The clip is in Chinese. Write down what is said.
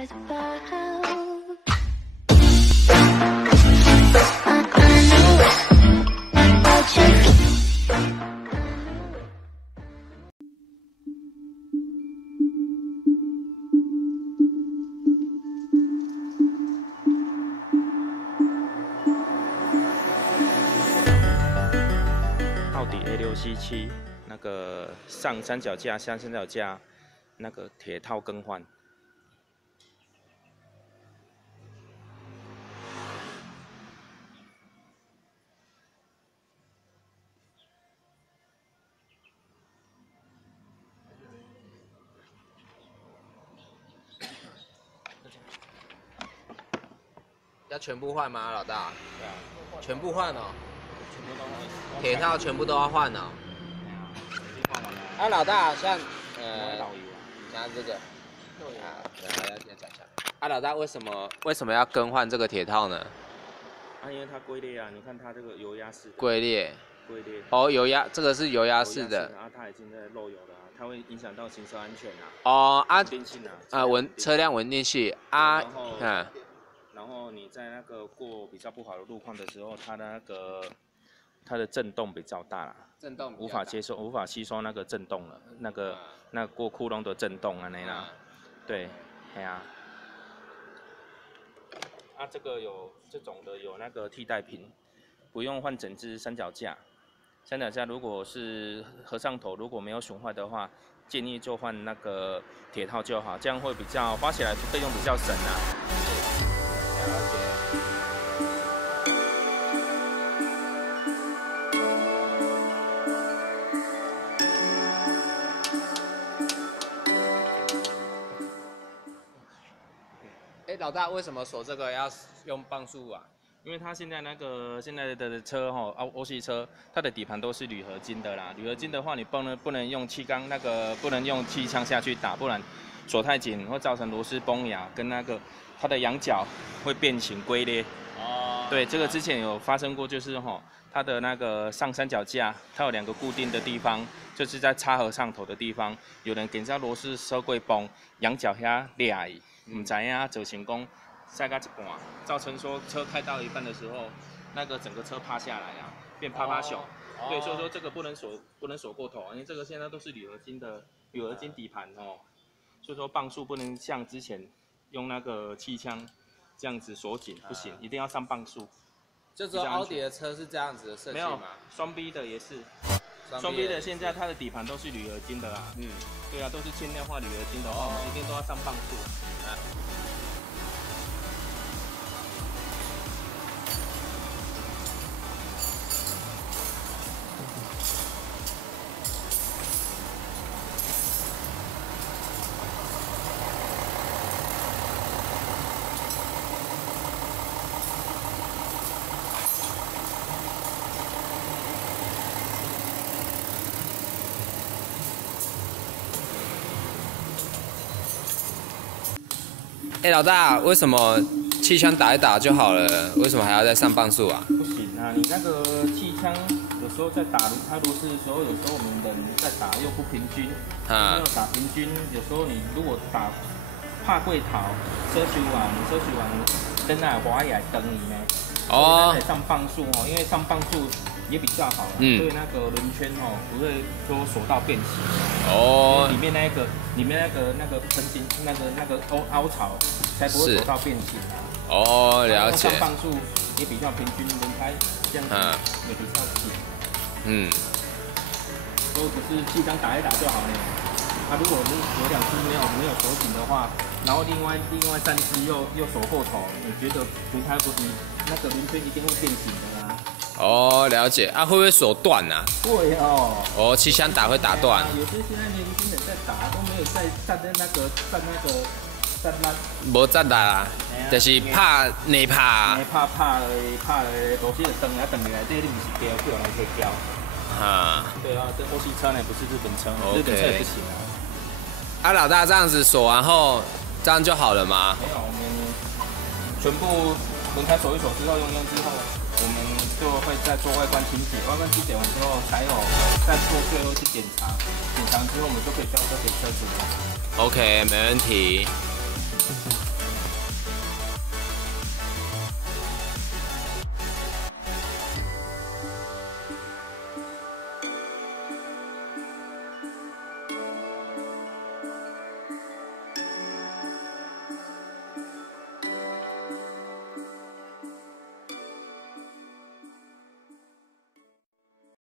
奥迪 A6C7那个上三脚架、下三脚架那个铁套更换。要全部换吗，老大？对啊，全部换哦，全部都换。铁套全部都要换哦。啊，老大，像像这个，要讲一下。啊，老大为什么要更换这个铁套呢？啊，因为它龟裂啊，你看它这个油压式的。龟裂。龟裂。哦，油压，这个是油压式的。啊，它已经在漏油了啊，它会影响到行车安全啊。哦啊。稳定性啊。车辆稳定性啊。然后你在那个过比较不好的路况的时候，它的震动比较大啦，震动无法吸收那个震动了，那个过窟窿的震动啊那啦，对，哎呀，啊这个有这种的有那个替代品，不用换整只三脚架，三脚架如果是合上头如果没有损坏的话，建议就换那个铁套就好，这样会比较花起来费用比较省啊。了解。老大，为什么锁这个要用磅数啊？因为它现在的车哈，欧系车，它的底盘都是铝合金的啦。铝合金的话，你不能用气缸不能用气枪下去打，不然锁太紧会造成螺丝崩牙跟它的羊角会变形龟裂。哦。对，这个之前有发生过，就是它的那个上三脚架，它有2个固定的地方，就是在插合上头的地方，有人给螺丝收过崩，羊角遐裂去，唔知影做成功。塞到一半，造成说车开到一半的时候，那个整个车趴下来啊，变趴趴熊。对，所以说这个不能锁过头，因为这个现在都是铝合金底盘哦，所以说磅数不能像之前用那个气枪这样子锁紧，不行，一定要上磅数。就只有奥迪的车是这样子的设计吗？没有，双 B 的也是。双 B 的现在它的底盘都是铝合金的啦。嗯。对啊，都是轻量化铝合金的话，我们一定都要上磅数。老大，为什么气枪打一打就好了？为什么还要再上磅数啊？不行啊，你那个气枪有时候在打开螺丝的时候，有时候我们人在打又不平均，没有打平均。有时候你如果打怕过头，车修完，灯啊滑也灯你呢。哦。得上磅数哦，因为上磅数也比较好，对那个轮圈不会说锁到变形。哦。里面那个喷芯那个凹槽才不会锁到变形啊。哦，了解。上磅数也比较平均，轮胎这样子也比较紧。嗯。都只是气缸打一打就好了。啊，如果有2只没有锁紧的话，然后另外3只又锁过头，你觉得轮胎那个轮圈一定会变形的啦。哦，了解啊，会不会锁断啊？会哦。哦，气枪打会打断。有些现在年轻人在打都没有在站无站啦，就是怕内怕。怕螺丝就断来断去来，这你不是标，叫人可以标。啊。对啊，这欧系车呢不是日本车，日本车也不行啊。啊，老大这样子锁完后，这样就好了吗？没有，我们全部轮胎锁一锁之后，用之后，我们就会再做外观清洁，外观清洁完之后，才有再做最后去检查，检查之后我们就可以交车给车主了。OK， 没问题。